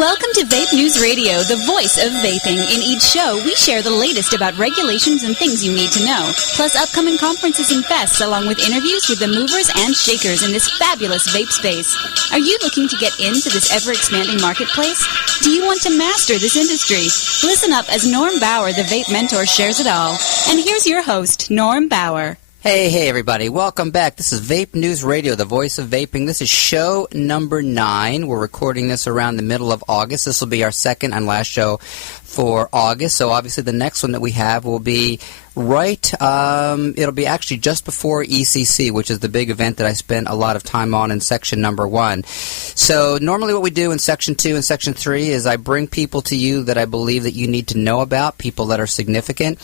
Welcome to Vape News Radio, the voice of vaping. In each show, we share the latest about regulations and things you need to know, plus upcoming conferences and fests, along with interviews with the movers and shakers in this fabulous vape space. Are you looking to get into this ever-expanding marketplace? Do you want to master this industry? Listen up as Norm Bauer, the Vape Mentor, shares it all. And here's your host, Norm Bauer. Hey, everybody. Welcome back. This is Vape News Radio, the voice of vaping. This is show number 9. We're recording this around the middle of August. This will be our second and last show for August. So obviously the next one that we have will be it'll be actually just before ECC, which is the big event that I spent a lot of time on in section number 1. So normally what we do in section 2 and section 3 is I bring people to you that I believe that you need to know about, people that are significant.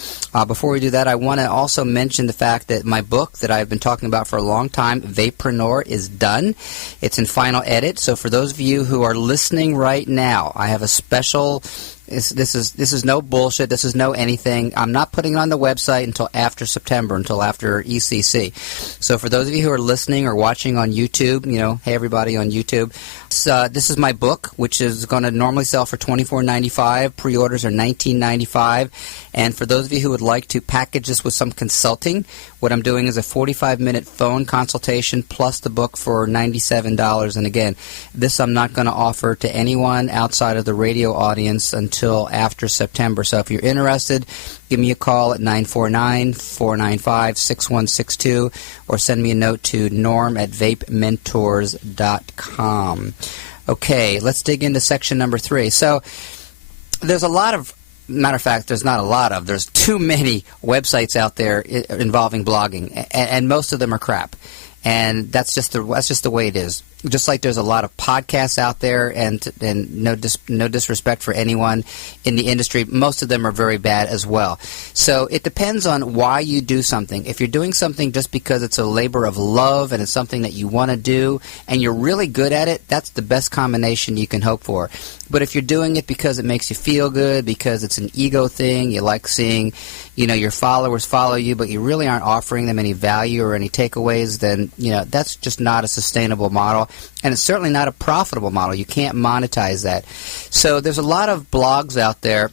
Before we do that, I want to also mention the fact that my book that I've been talking about for a long time, VapeMentors, is done. It's in final edit. So for those of you who are listening right now, I have a special... This is no bullshit. This is no anything. I'm not putting it on the website until after September, until after ECC. So for those of you who are listening or watching on YouTube, hey everybody on YouTube, this is my book, which is going to normally sell for $24.95. Pre-orders are $19.95. And for those of you who would like to package this with some consulting, what I'm doing is a 45-minute phone consultation plus the book for $97. And again, this I'm not going to offer to anyone outside of the radio audience until after September. So if you're interested, give me a call at 949-495-6162 or send me a note to norm@vapementors.com. Okay, let's dig into section number 3. So there's a lot of... Matter of fact, there's not a lot of. There's too many websites out there involving blogging, and most of them are crap. And that's just the way it is. Just like there's a lot of podcasts out there, and no disrespect for anyone in the industry, most of them are very bad as well. So it depends on why you do something. If you're doing something just because it's a labor of love and it's something that you want to do and you're really good at it, that's the best combination you can hope for. But if you're doing it because it makes you feel good, because it's an ego thing, you like seeing, your followers follow you, but you really aren't offering them any value or any takeaways, then, that's just not a sustainable model. And it's certainly not a profitable model. You can't monetize that. So there's a lot of blogs out there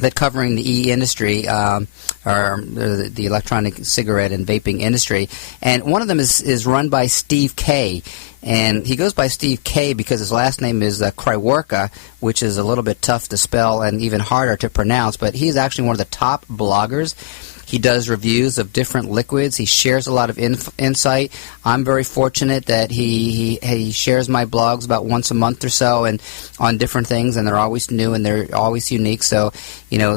that covering the e-industry, or the electronic cigarette and vaping industry. And one of them is run by Steve K. And he goes by Steve K because his last name is Kryworka, which is a little bit tough to spell and even harder to pronounce. But he's actually one of the top bloggers. He does reviews of different liquids. He shares a lot of insight. I'm very fortunate that he shares my blogs about once a month or so and on different things, and they're always new and they're always unique. So,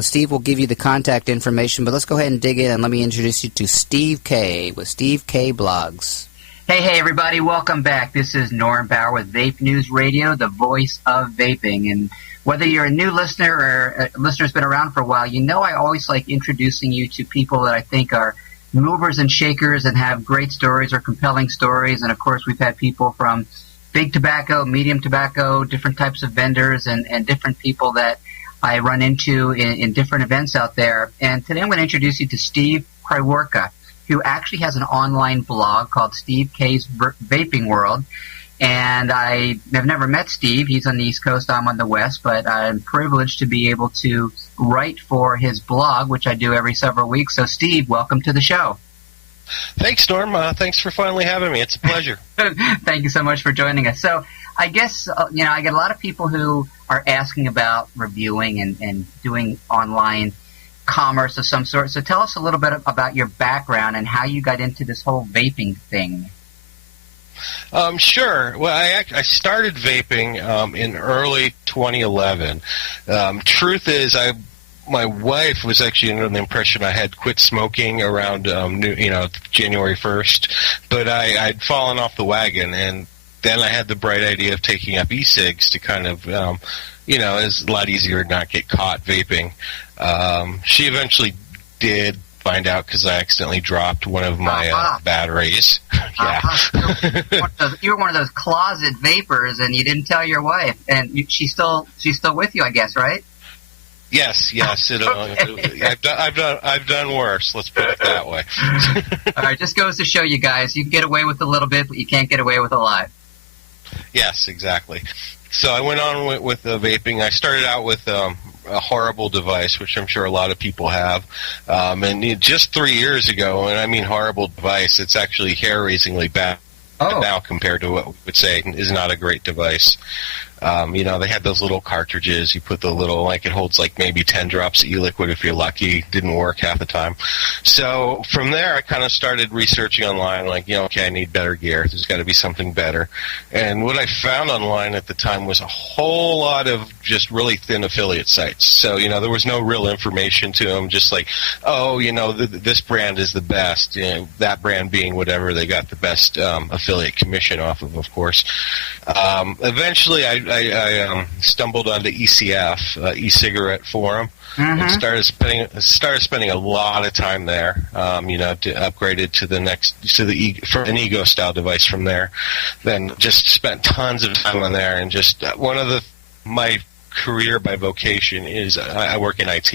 Steve will give you the contact information, but let's go ahead and dig in and let me introduce you to Steve K. with Steve K Blogs. Hey, everybody. Welcome back. This is Norm Bauer with Vape News Radio, the voice of vaping. And whether you're a new listener or a listener who's been around for a while, I always like introducing you to people that I think are movers and shakers and have great stories or compelling stories. And, of course, we've had people from big tobacco, medium tobacco, different types of vendors, and different people that I run into in different events out there. And today I'm going to introduce you to Steve Kryworka, who actually has an online blog called Steve K's Vaping World. And I have never met Steve. He's on the East Coast, I'm on the West, but I'm privileged to be able to write for his blog, which I do every several weeks. So, Steve, welcome to the show. Thanks, Norm. Thanks for finally having me. It's a pleasure. Thank you so much for joining us. So, I guess, I get a lot of people who are asking about reviewing and doing online commerce of some sort. So tell us a little bit about your background and how you got into this whole vaping thing. Sure. Well, I started vaping in early 2011. Truth is, my wife was actually under the impression I had quit smoking around January 1st, but I'd fallen off the wagon, and then I had the bright idea of taking up e-cigs to kind of, it's a lot easier to not get caught vaping. She eventually did find out because I accidentally dropped one of my batteries. Yeah. You were one of those closet vapors, and you didn't tell your wife, and she's still with you, I guess, right? Yes. Okay. I've done worse. Let's put it that way. All right, just goes to show you guys, you can get away with a little bit, but you can't get away with a lot. Yes, exactly. So I went on with vaping. I started out with a horrible device, which I'm sure a lot of people have. And just 3 years ago, and I mean horrible device, it's actually hair-raisingly bad now compared to what we would say is not a great device. They had those little cartridges. You put the little, like it holds like maybe 10 drops of e-liquid if you're lucky. Didn't work half the time. So from there, I kind of started researching online, like, okay, I need better gear. There's got to be something better. And what I found online at the time was a whole lot of just really thin affiliate sites. So, there was no real information to them, just like, this brand is the best, that brand being whatever they got the best affiliate commission off of course. Eventually, I stumbled onto ECF, e-cigarette forum, and started spending a lot of time there. To upgrade it for an Ego style device from there. Then just spent tons of time on there, and just my career by vocation is I work in IT,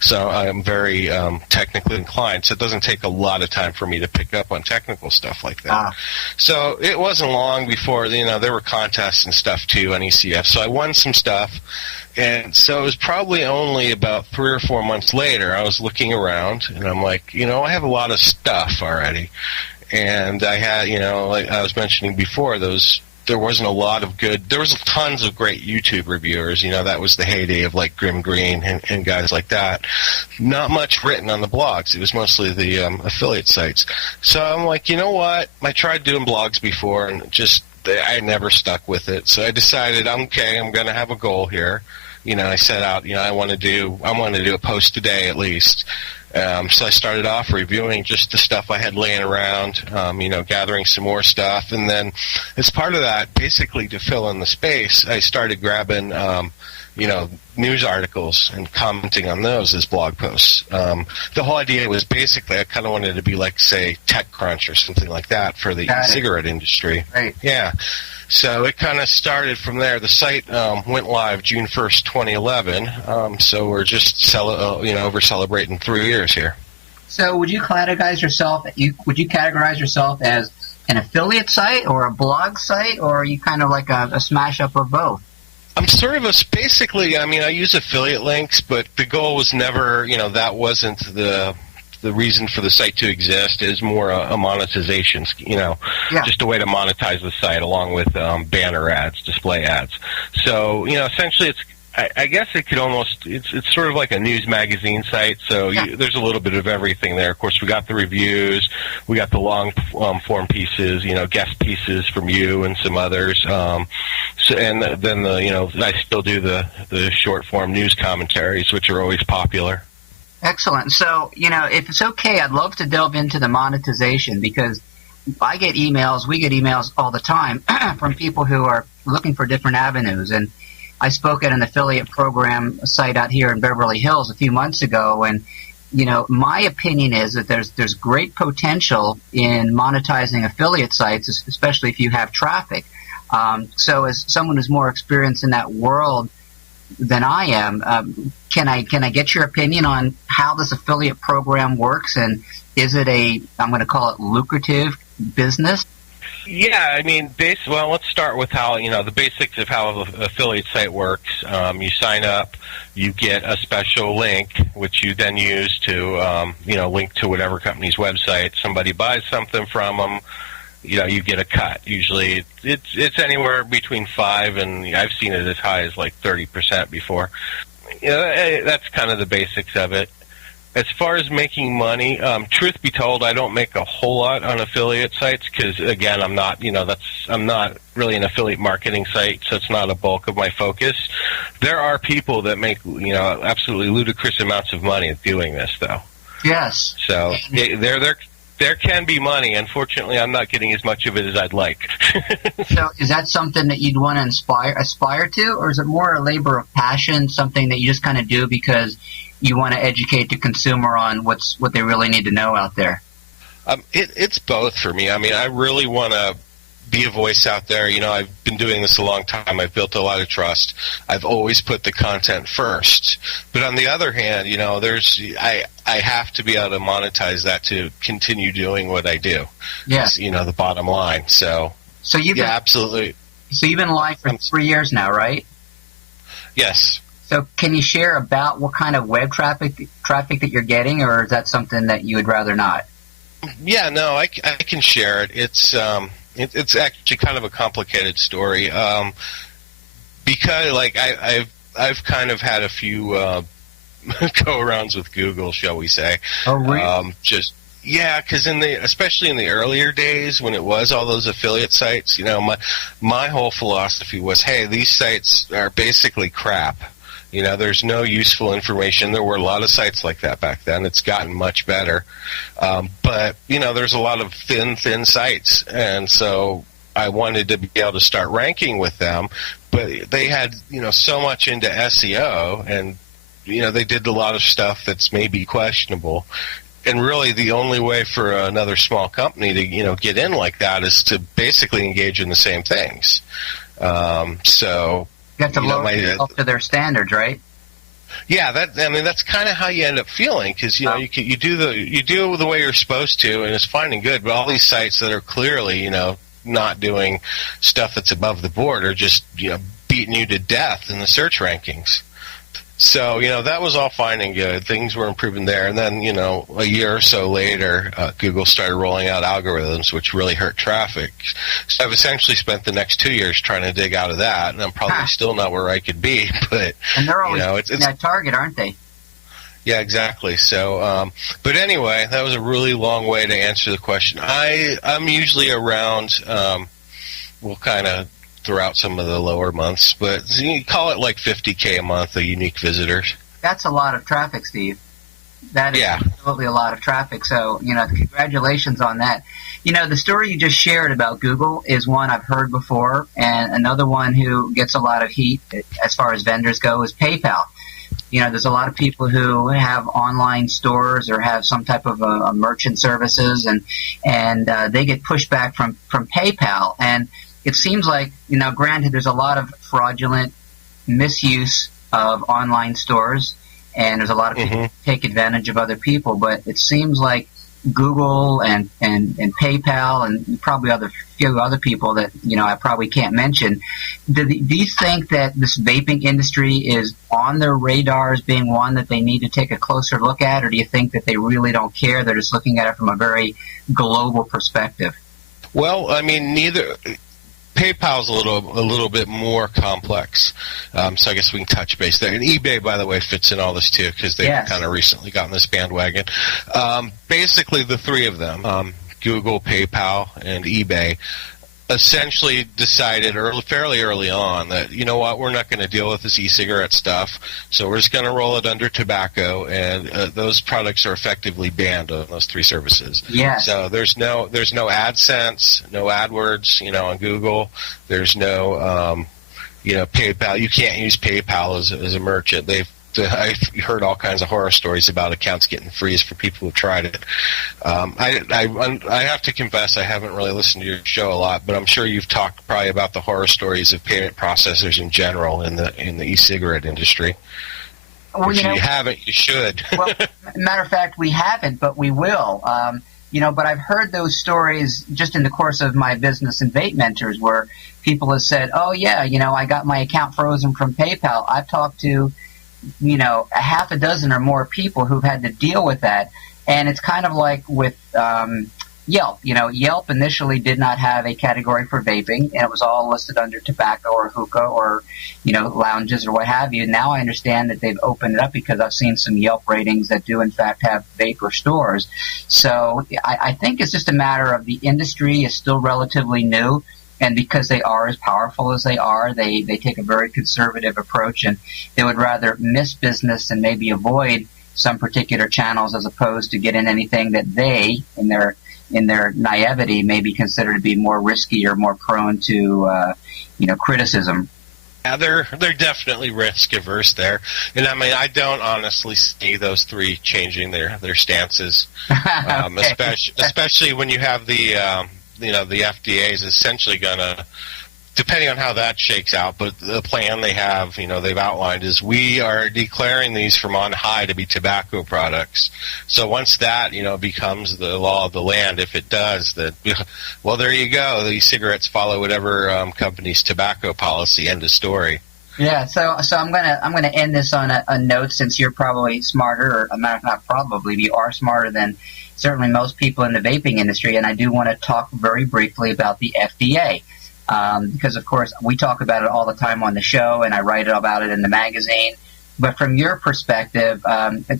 so I'm very technically inclined, so it doesn't take a lot of time for me to pick up on technical stuff like that. So it wasn't long before there were contests and stuff too on ECF, so I won some stuff. And so it was probably only about 3 or 4 months later I was looking around, and I'm like, I have a lot of stuff already. And I had, like I was mentioning before, there wasn't a lot of there was tons of great YouTube reviewers. That was the heyday of like Grim Green and guys like that. Not much written on the blogs. It was mostly the affiliate sites. So I'm like, you know what? I tried doing blogs before, and I never stuck with it. So I decided, okay, I'm going to have a goal here. I set out, I want to do a post a day at least. So I started off reviewing just the stuff I had laying around, gathering some more stuff. And then as part of that, basically to fill in the space, I started grabbing, news articles and commenting on those as blog posts. The whole idea was basically I kind of wanted to be like, say, TechCrunch or something like that for the cigarette industry. Right. Yeah. So it kind of started from there. The site went live June 1st, 2011. So we're just we're celebrating 3 years here. So would you categorize yourself as an affiliate site or a blog site, or are you kind of like a smash up of both? I'm sort of I use affiliate links, but the goal was never, that wasn't the reason for the site to exist. Is more a monetization, just a way to monetize the site along with banner ads, display ads. So, essentially I guess it could it's sort of like a news magazine site, so there's a little bit of everything there. Of course, we got the reviews, we got the long form pieces, guest pieces from you and some others. And then I still do the short form news commentaries, which are always popular. Excellent. So, if it's okay, I'd love to delve into the monetization, because we get emails all the time from people who are looking for different avenues. And I spoke at an affiliate program site out here in Beverly Hills a few months ago, and my opinion is that there's great potential in monetizing affiliate sites, especially if you have traffic. So as someone who's more experienced in that world than I am, can I get your opinion on how this affiliate program works, and is it I'm going to call it lucrative business? Yeah, let's start with how, the basics of how an affiliate site works. You sign up, you get a special link, which you then use to, link to whatever company's website. Somebody buys something from them, you get a cut. Usually it's anywhere between 5 and I've seen it as high as like 30% before. That's kind of the basics of it. As far as making money, truth be told, I don't make a whole lot on affiliate sites because, again, I'm not really an affiliate marketing site, so it's not a bulk of my focus. There are people that make, absolutely ludicrous amounts of money at doing this, though. Yes. So there can be money. Unfortunately, I'm not getting as much of it as I'd like. So is that something that you'd want to aspire to, or is it more a labor of passion, something that you just kind of do because you want to educate the consumer on what they really need to know out there? It's both for me. I really want to be a voice out there. I've been doing this a long time. I've built a lot of trust. I've always put the content first. But on the other hand, I have to be able to monetize that to continue doing what I do. Yeah. It's, the bottom line. So you've absolutely. So you've been live for 3 years now, right? Yes. So can you share about what kind of web traffic that you're getting, or is that something that you would rather not? Yeah, no, I can share it. It's actually kind of a complicated story, because like I've kind of had a few go-arounds with Google, shall we say? Oh, really? Because especially in the earlier days when it was all those affiliate sites, my whole philosophy was, hey, these sites are basically crap. There's no useful information. There were a lot of sites like that back then. It's gotten much better. But, there's a lot of thin sites. And so I wanted to be able to start ranking with them. But they had, so much into SEO, and, they did a lot of stuff that's maybe questionable. And really the only way for another small company to, get in like that is to basically engage in the same things. So... You have to lower yourself to their standards, right? Yeah, that's kind of how you end up feeling, because you do the way you're supposed to, and it's fine and good. But all these sites that are clearly not doing stuff that's above the board are just beating you to death in the search rankings. So, that was all fine and good. Things were improving there. And then, a year or so later, Google started rolling out algorithms, which really hurt traffic. So I've essentially spent the next 2 years trying to dig out of that, and I'm probably still not where I could be. But, and they're always it's that target, aren't they? Yeah, exactly. So, but anyway, that was a really long way to answer the question. I'm usually around, we'll kind of throughout some of the lower months, but you call it like 50K a month of unique visitors. That's a lot of traffic, Steve. That is absolutely a lot of traffic. So, congratulations on that. The story you just shared about Google is one I've heard before, and another one who gets a lot of heat as far as vendors go is PayPal. There's a lot of people who have online stores or have some type of a merchant services, and they get pushed back from PayPal. And it seems like, granted, there's a lot of fraudulent misuse of online stores, and there's a lot of people who take advantage of other people, but it seems like Google and PayPal and probably few other people that, I probably can't mention, do you think that this vaping industry is on their radar as being one that they need to take a closer look at, or do you think that they really don't care? They're just looking at it from a very global perspective? Well, neither... PayPal's a little bit more complex, so I guess we can touch base there. And eBay, by the way, fits in all this too, because they've kind of recently gotten this bandwagon. Basically, the three of them, Google, PayPal, and eBay, essentially decided fairly early on that, we're not going to deal with this e-cigarette stuff, so we're just going to roll it under tobacco, and those products are effectively banned on those three services. Yes. So there's no AdSense, no AdWords, on Google. There's no, PayPal. You can't use PayPal as a merchant. I've heard all kinds of horror stories about accounts getting freeze for people who tried it. I have to confess I haven't really listened to your show a lot, but I'm sure you've talked probably about the horror stories of payment processors in general in the e-cigarette industry. Well, if you haven't, you should. Well, matter of fact, we haven't, but we will. But I've heard those stories just in the course of my business in VapeMentors, where people have said, "Oh yeah, I got my account frozen from PayPal." I've talked to a half a dozen or more people who've had to deal with that. And it's kind of like with Yelp. Yelp initially did not have a category for vaping, and it was all listed under tobacco or hookah or, lounges or what have you. Now I understand that they've opened it up because I've seen some Yelp ratings that do, in fact, have vapor stores. So I think it's just a matter of the industry is still relatively new. And because they are as powerful as they are, they take a very conservative approach, and they would rather miss business and maybe avoid some particular channels as opposed to get in anything that they, in their naivety, may be considered to be more risky or more prone to, criticism. Yeah, they're definitely risk averse there, and I don't honestly see those three changing their stances, especially when you have the. The FDA is essentially going to depending on how that shakes out, but the plan they have, they've outlined is we are declaring these from on high to be tobacco products. So once that, becomes the law of the land, if it does, that, well, there you go. These cigarettes follow whatever company's tobacco policy. End of story. Yeah, so I'm gonna end this on a note, since you're probably smarter, or not probably, you are smarter than certainly most people in the vaping industry, and I do want to talk very briefly about the FDA. Because, of course, we talk about it all the time on the show, and I write about it in the magazine. But from your perspective,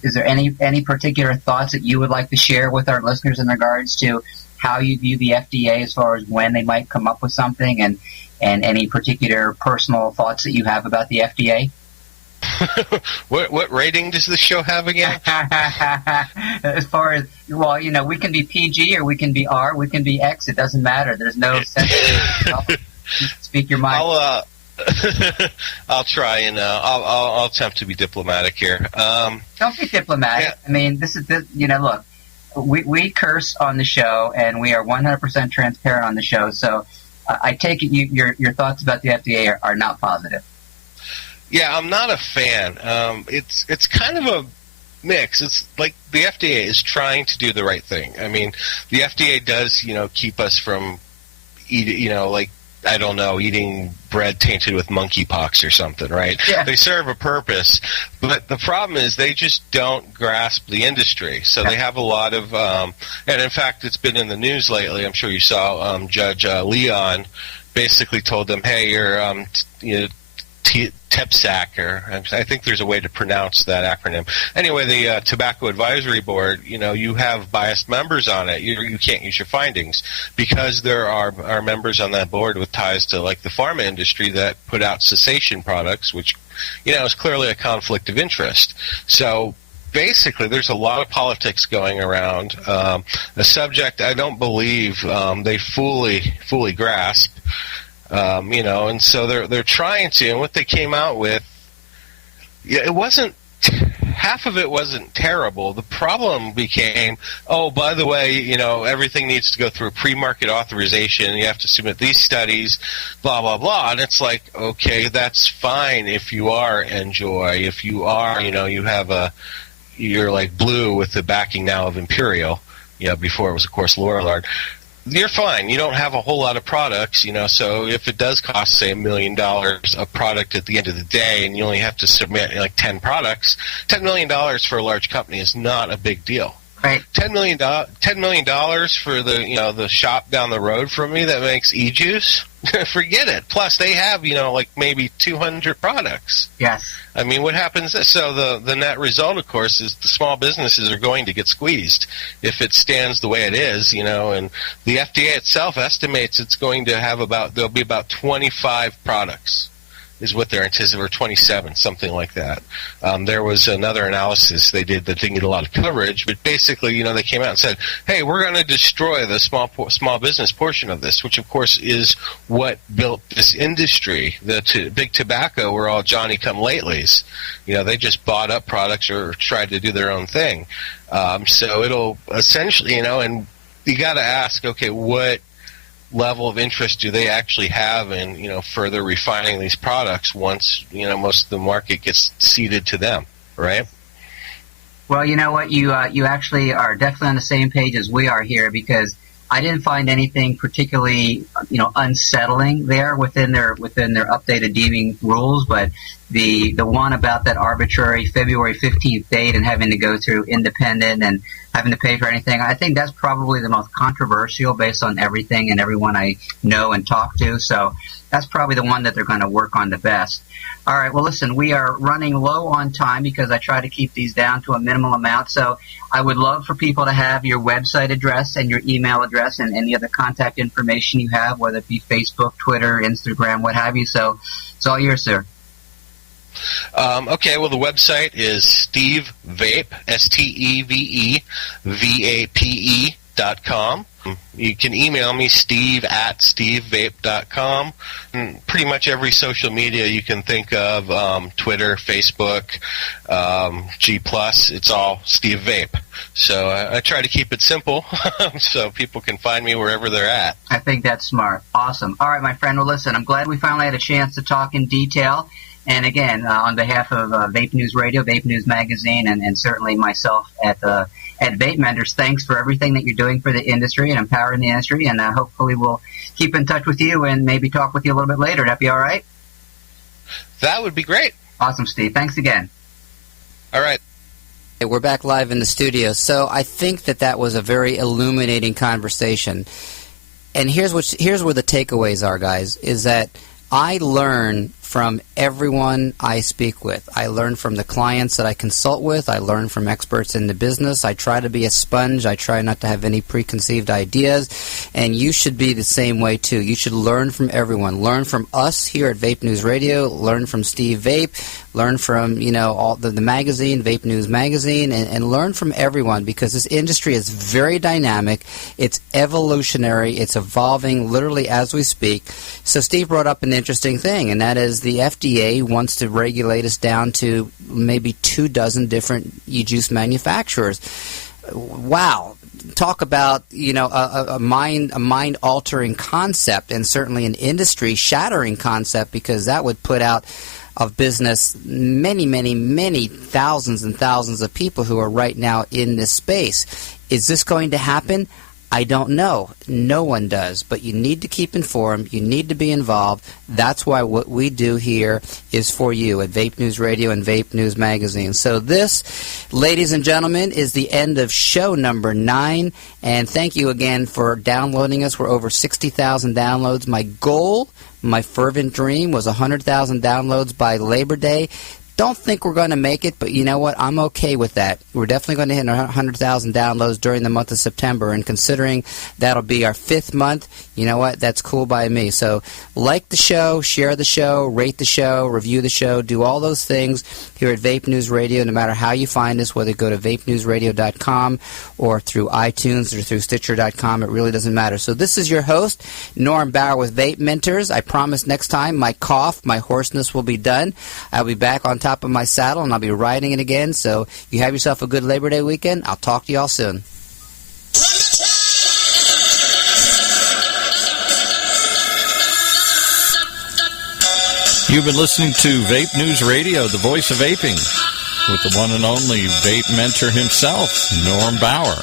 is there any particular thoughts that you would like to share with our listeners in regards to how you view the FDA as far as when they might come up with something, and any particular personal thoughts that you have about the FDA? What rating does this show have again? As far as, well, we can be PG or we can be R, we can be X. It doesn't matter. There's no sense. Speak your mind. I'll try, and I'll attempt to be diplomatic here. Don't be diplomatic. Yeah. I mean, look, we curse on the show, and we are 100% transparent on the show. So I take it your thoughts about the FDA are not positive. Yeah, I'm not a fan. It's kind of a mix. It's like the FDA is trying to do the right thing. I mean, the FDA does, keep us from eating bread tainted with monkeypox or something, right? Yeah. They serve a purpose, but the problem is they just don't grasp the industry. So they have a lot of, and in fact, it's been in the news lately. I'm sure you saw Judge Leon basically told them, hey, you're, TEPSAC, or I think there's a way to pronounce that acronym. Anyway, the Tobacco Advisory Board, you have biased members on it. You can't use your findings because there are members on that board with ties to like the pharma industry that put out cessation products, which, is clearly a conflict of interest. So basically, there's a lot of politics going around. A subject I don't believe they fully grasp. And so they're trying to, and what they came out with, it wasn't, half of it wasn't terrible. The problem became, oh, by the way, everything needs to go through a pre-market authorization. You have to submit these studies, blah, blah, blah. And it's like, okay, that's fine if you are Enjoy. If you are, you're like Blue with the backing now of Imperial. Before it was, of course, Lorillard. You're fine. You don't have a whole lot of products, so if it does cost, say, $1 million a product at the end of the day and you only have to submit like 10 products, $10 million for a large company is not a big deal. Right. $10 million for the shop down the road from me that makes e-juice? Forget it. Plus, they have, maybe 200 products. Yes. I mean, what happens? So the net result, of course, is the small businesses are going to get squeezed if it stands the way it is, and the FDA itself estimates it's going to have there'll be about 25 products is what they're anticipating, or 27, something like that. There was another analysis they did that didn't get a lot of coverage, but basically, they came out and said, hey, we're going to destroy the small business portion of this, which, of course, is what built this industry. The big tobacco were all Johnny-come-latelys. They just bought up products or tried to do their own thing. So it'll essentially, and you got to ask, okay, what level of interest do they actually have in, further refining these products once, most of the market gets ceded to them, right? Well, you know what? You actually are definitely on the same page as we are here, because I didn't find anything particularly, unsettling there within their updated deeming rules, but the one about that arbitrary February 15th date and having to go through independent and having to pay for anything, I think that's probably the most controversial based on everything and everyone I know and talk to. So that's probably the one that they're going to work on the best. All right, well, listen, we are running low on time because I try to keep these down to a minimal amount. So I would love for people to have your website address and your email address and any other contact information you have, whether it be Facebook, Twitter, Instagram, what have you. So it's all yours, sir. Okay, well, the website is SteveVape, SteveVape.com. You can email me, steve@stevevape.com. And pretty much every social media you can think of, Twitter, Facebook, G+, it's all Steve Vape. So I try to keep it simple so people can find me wherever they're at. I think that's smart. Awesome. All right, my friend. Well, listen, I'm glad we finally had a chance to talk in detail. And again, on behalf of Vape News Radio, Vape News Magazine, and certainly myself at VapeMentors, thanks for everything that you're doing for the industry and empowering the industry. And hopefully we'll keep in touch with you and maybe talk with you a little bit later. That'd be all right? That would be great. Awesome, Steve. Thanks again. All right. We're back live in the studio. So I think that was a very illuminating conversation. And here's where the takeaways are, guys, is that I learn from everyone I speak with. I learn from the clients that I consult with. I learn from experts in the business. I try to be a sponge. I try not to have any preconceived ideas. And you should be the same way, too. You should learn from everyone. Learn from us here at Vape News Radio. Learn from Steve Vape. Learn from, all the magazine, Vape News Magazine, and learn from everyone, because this industry is very dynamic. It's evolutionary. It's evolving literally as we speak. So Steve brought up an interesting thing, and that is the FDA wants to regulate us down to maybe 24 different e-juice manufacturers. Wow. Talk about, a mind-altering concept, and certainly an industry-shattering concept, because that would put out of business many, many, many thousands and thousands of people who are right now in this space. Is this going to happen? I don't know. No one does. But you need to keep informed. You need to be involved. That's why what we do here is for you at Vape News Radio and Vape News Magazine. So this, ladies and gentlemen, is the end of show number 9. And thank you again for downloading us. We're over 60,000 downloads. My goal, my fervent dream, was 100,000 downloads by Labor Day. Don't think we're going to make it, but you know what? I'm okay with that. We're definitely going to hit 100,000 downloads during the month of September, and considering that'll be our 5th month, you know what? That's cool by me. So like the show, share the show, rate the show, review the show, do all those things here at Vape News Radio, no matter how you find us, whether you go to vapenewsradio.com or through iTunes or through Stitcher.com. It really doesn't matter. So this is your host, Norm Bauer with VapeMentors. I promise next time my cough, my hoarseness will be done. I'll be back on top of my saddle, and I'll be riding it again. So you have yourself a good Labor Day weekend. I'll talk to you all soon. You've been listening to Vape News Radio, the voice of vaping, with the one and only Vape Mentor himself, Norm Bauer.